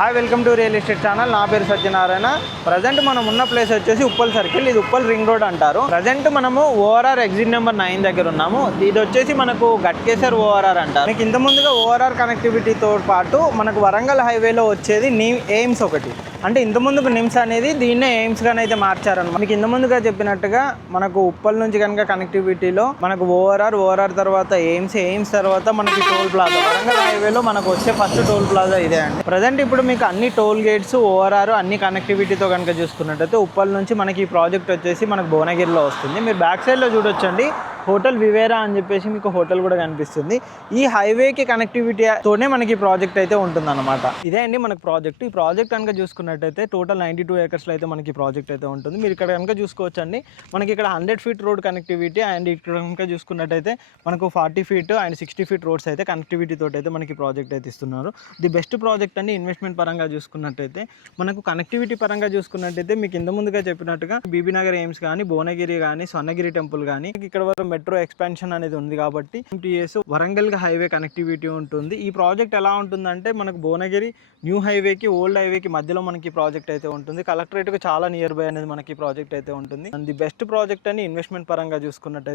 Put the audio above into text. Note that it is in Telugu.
Hi welcome to real estate channel. నా పేరు సత్యనారాయణ. ప్రజెంట్ మనం ఉన్న ప్లేస్ వచ్చేసి ఉప్పల్ సర్కిల్. ఇది ఉప్పల్ రింగ్ రోడ్ అంటారు. ప్రజెంట్ మనము ఓఆర్ఆర్ ఎగ్జిట్ నెంబర్ 9 దగ్గర ఉన్నాము. ఇది వచ్చేసి మనకు గట్కేసర్ ఓఆర్ఆర్ అంటారు. మీకు ఇంత ముందుగా ఓఆర్ఆర్ కనెక్టివిటీతో పాటు మనకు వరంగల్ హైవేలో వచ్చేది ఎయిమ్స్ ఒకటి. అంటే ఇంత ముందుకు నిమ్స్ అనేది దీన్నే ఎయిమ్స్ గానే అయితే మార్చారన్నమాట. మీకు ఇంత ముందుగా చెప్పినట్టుగా మనకు ఉప్పల్ నుంచి కనుక కనెక్టివిటీలో మనకు ఓఆర్ఆర్ తర్వాత ఎయిమ్స్ తర్వాత మనకి టోల్ ప్లాజా. వరంగల్ హైవేలో మనకు వచ్చే ఫస్ట్ టోల్ ప్లాజా ఇదే అండి. ప్రజెంట్ ఇప్పుడు మీకు అన్ని టోల్ గేట్స్ ఓఆర్ఆర్ అన్ని కనెక్టివిటీతో కనుక చూసుకున్నట్టయితే ఉప్పల్ నుంచి మనకి ఈ ప్రాజెక్ట్ వచ్చేసి మనకు భువనగిరిలో వస్తుంది. మీరు బ్యాక్ సైడ్లో చూడొచ్చండి, హోటల్ వివేరా అని చెప్పేసి మీకు హోటల్ కూడా కనిపిస్తుంది. ఈ హైవేకి కనెక్టివిటీతోనే మనకి ఈ ప్రాజెక్ట్ అయితే ఉంటుంది అనమాట. ఇదే అండి మనకి ప్రాజెక్ట్. ఈ ప్రాజెక్ట్ కనుక చూసుకున్నట్టయితే టోటల్ 92 ఏకర్స్లో అయితే మనకి ప్రాజెక్ట్ అయితే ఉంటుంది. మీరు ఇక్కడ కనుక చూసుకోవచ్చండి, మనకి ఇక్కడ 100 ఫీట్ రోడ్ కనెక్టివిటీ అండ్ ఇక్కడ కనుక చూసుకున్నట్టయితే మనకు 40 ఫీట్ అండ్ 60 ఫీట్ రోడ్స్ అయితే కనెక్టివిటీ తోటి అయితే మనకి ప్రాజెక్ట్ అయితే ఇస్తున్నారు. ది బెస్ట్ ప్రాజెక్ట్ అండి. ఇన్వెస్ట్మెంట్ పరంగా చూసుకున్నట్టయితే మనకు కనెక్టివిటీ పరంగా చూసుకున్నట్టయితే మీకు ఇంత ముందుగా చెప్పినట్టుగా బీబీనగర్ ఎయిమ్స్ కానీ, భువనగిరి కానీ, స్వర్ణగిరి టెంపుల్ కానీ, ఇక్కడ వరకు మెట్రో ఎక్స్పాన్షన్ అనేది ఉంది కాబట్టి ఎంటీఎస్ వరంగల్ హైవే కనెక్టివిటీ ఉంటుంది. ఈ ప్రాజెక్ట్ ఎలా ఉంటుందంటే మనకు భువనగిరి న్యూ హైవేకి ఓల్డ్ హైవేకి మధ్యలో మనకి ప్రాజెక్ట్ అయితే ఉంటుంది. కలెక్టరేట్కి చాలా నియర్ బై అనేది మనకి ప్రాజెక్ట్ అయితే ఉంటుంది. అండ్ ది బెస్ట్ ప్రాజెక్ట్ అని ఇన్వెస్ట్మెంట్ పరంగా చూసుకున్నట్టయితే